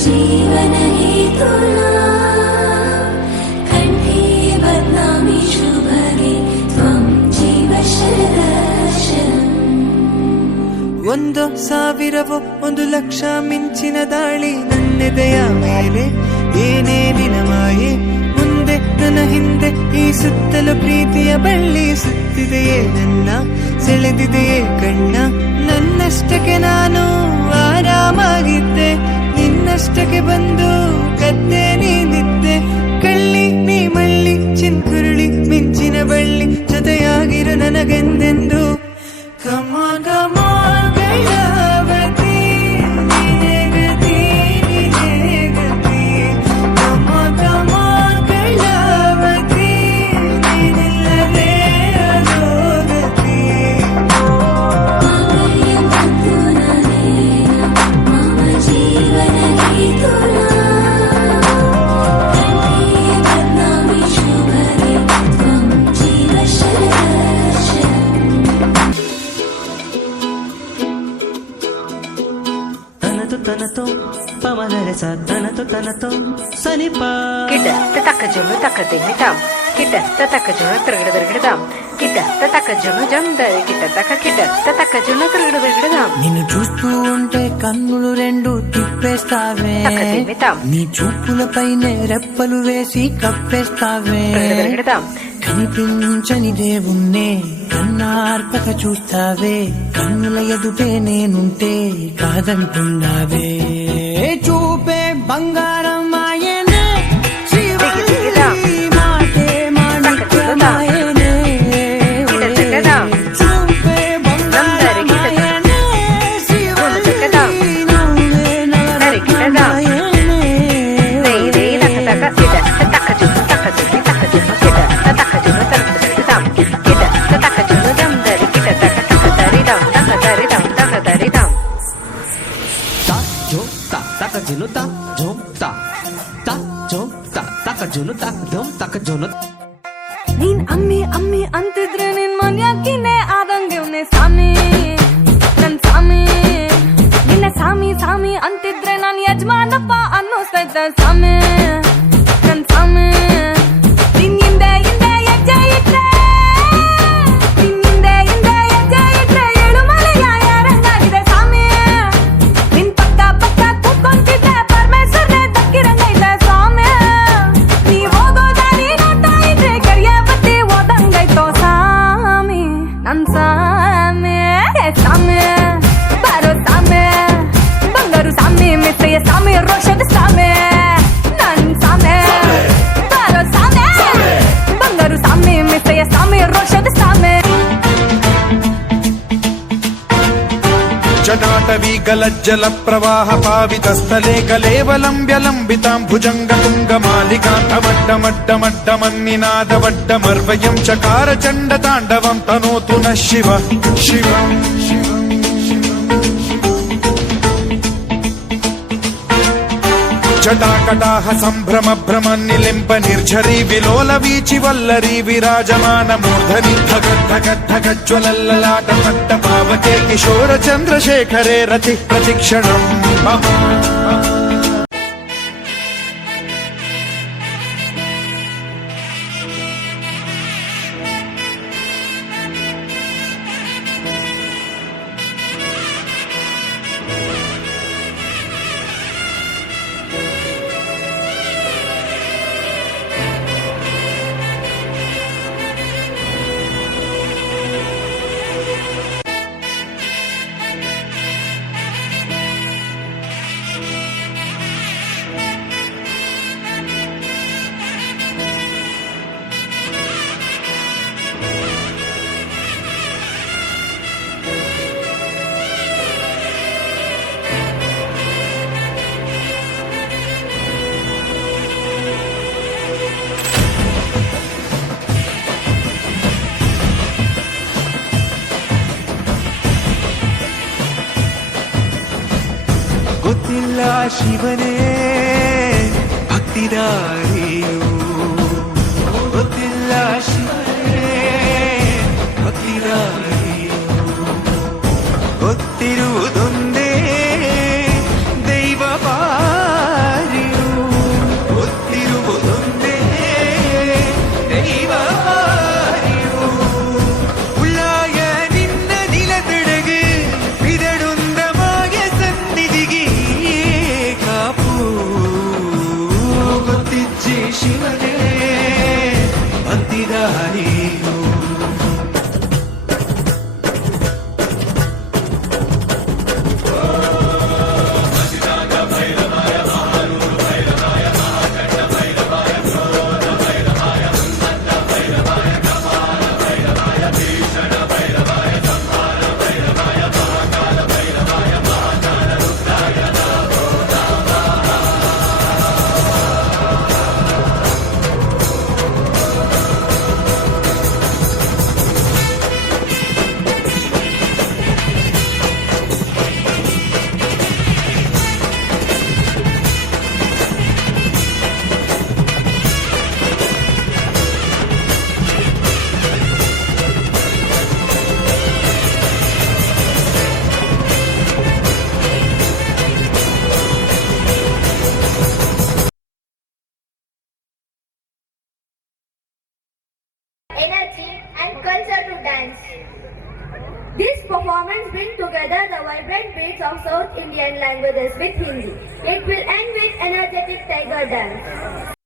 जीवन हेतुना कंठे बध्नामि शुभगे त्वं जीव शरदर्शनम् ಒಂದು ಸಾವಿರವೋ ಒಂದು ಲಕ್ಷ ಮಿಂಚಿನ ದಾಳಿ ನನ್ನೆದೆಯ ಮೇಲೆ ಏನೇನಿನ ಮಾಯೆ ಮುಂದೆ ನನ್ನ ಹಿಂದೆ ಈ ಸುತ್ತಲೂ ಪ್ರೀತಿಯ ಬಳ್ಳಿ ಸುತ್ತಿದೆಯೇ ನನ್ನ ಸೆಳೆದಿದೆಯೇ ಕಣ್ಣ ನನ್ನಷ್ಟಕ್ಕೆ ನಾನು ಆರಾಮಾಗಿದ್ದೆ ನಿನ್ನಷ್ಟಕ್ಕೆ ಬಂದು ಕದ್ದೆ ನೀನಿದ್ದೆ ಕಳ್ಳಿ ನೀ ಮಳ್ಳಿ ಚಿನ್ಕುರುಳಿ ಮಿಂಚಿನ ಬಳ್ಳಿ ಜೊತೆಯಾಗಿರು ನನಗೆಂದೆಂದು ಕಮ ಕಮ తనతో పమగరస తనతో సనిపా కిట తక్కజును తక్కదిమితాం కిట తక్కజును తిరగడదాం కిట తక్కజును జందరి కిట తక్కజును తిరగడదాం నిన్ను చూస్తూ ఉంటే కన్నులు రెండు తిప్పేస్తావే నీ చూపులపైనే రెప్పలు వేసి కప్పేస్తావే కనిపించని దేవుణ్ణే కన్నార్పక చూస్తావే కన్నుల ఎదుటే నేనుంటే కాదంటున్నావే చూపే బంగారం మాయనే మాటే మాణిక్యమాయనే చూపే బంగారం మాయనే నువ్వే నవరత్నమాయనే ನೀನ್ ಅಮ್ಮಿ ಅಂತಿದ್ರೆ ನಿನ್ ಮನ್ಯಾಕಿನೇ ಆದಂಗೆವ್ನೆ ಸಾಮಿ ನನ್ ಸಾಮಿ ನಿನ್ನ ಸಾಮಿ ಅಂತಿದ್ರೆ ನಾನ್ ಯಜಮಾನಪ್ಪ ಅನ್ನಿಸ್ತೈತ ಸಾಮಿ ನನ್ ಸಾಮಿ ನಿನ್ ಹಿಂದೆ ಹೆಜ್ಜೆ ಇಟ್ರೆ ಏಳು ಮಲೆಯ ಯಾರಂಗಾಗಿದೆ ಸಾಮಿ ನಿನ್ ಪಕ್ಕ ಕೂತ್ಕೊಂತಿದ್ದೆ ಪರಮೇಶ್ವರನೇ ದಕ್ಕಿರಂಗೈತೆ ಸ್ವಾಮಿ ನೀ ಹೋಗೋ ದಾರಿ ನೋಡ್ತಾ ಇದ್ರೆ ಕರಿಯ ಬತ್ತಿ ಓದಂಗೈತೋ ಸಾಮಿ ನನ್ ಸಾಮಿ ಸಾಮಿ ಬಾರೋ ಸಾಮಿ ಬಂಗಾರು ಸಾಮಿ ಮಿತ್ರೆಯ ಸಾಮಿ ರೋಷದ ಸಾಮಿ ನನ್ ಸಾಮಿ ಬಾರೋ ಸಾಮಿ ಬಂಗಾರು ಸಾಮಿ ಮಿತ್ರೆಯ ಸಾಮಿ ರೋಷದ ಸಾಮಿ ಜಟಾಟವಿ ಗಲಜ್ಜಲ ಪ್ರವಾಹ ಪಾವಿತಸ್ಥಲೆ ಕಲೇವಲಂಬ್ಯಲಂಬಿತಾಂ ಭುಜಂಗ ತುಂಗ ಮಾಲಿಕಾಂತಮಡ್ಡ ಮನ್ನಿನಾದ ವಡ್ಡ ಮರ್ವಯಂ ಚಕಾರ ಚಂಡ ತಾಂಡವಂ ತನೋತು ನ ಶಿವ ಶಿವಂ ಜಟಾಕಟಾಹ ಸಂಭ್ರಮ ಭ್ರಮ ನಿಲಿಂಪ ನಿರ್ಝರಿ ವಿಲೋಲ ವೀಚಿ ವಲ್ಲರಿ ವಿರಾಜಮಾನ ಮೂರ್ಧನಿ ಧಗಜ್ವಲಲ್ಲಾಟ ಪಟ್ಟ ಪಾವಕೆ ಕಿಶೋರ ಚಂದ್ರಶೇಖರೇ ರತಿ ಪ್ರತಿಕ್ಷಣಂ ಮಮ ಗೊತ್ತಿಲ್ಲ ಶಿವನೇ ಭಕ್ತಿದಾರಿಯು ಗೊತ್ತಿಲ್ಲ ಶಿವನೇ ಭಕ್ತಿದಾರಿಯು ಗೊತ್ತಿರುವುದೊಂದೇ ದೈವ culture to dance. This performance brings together the vibrant beats of South Indian languages with Hindi. It will end with energetic tiger dance.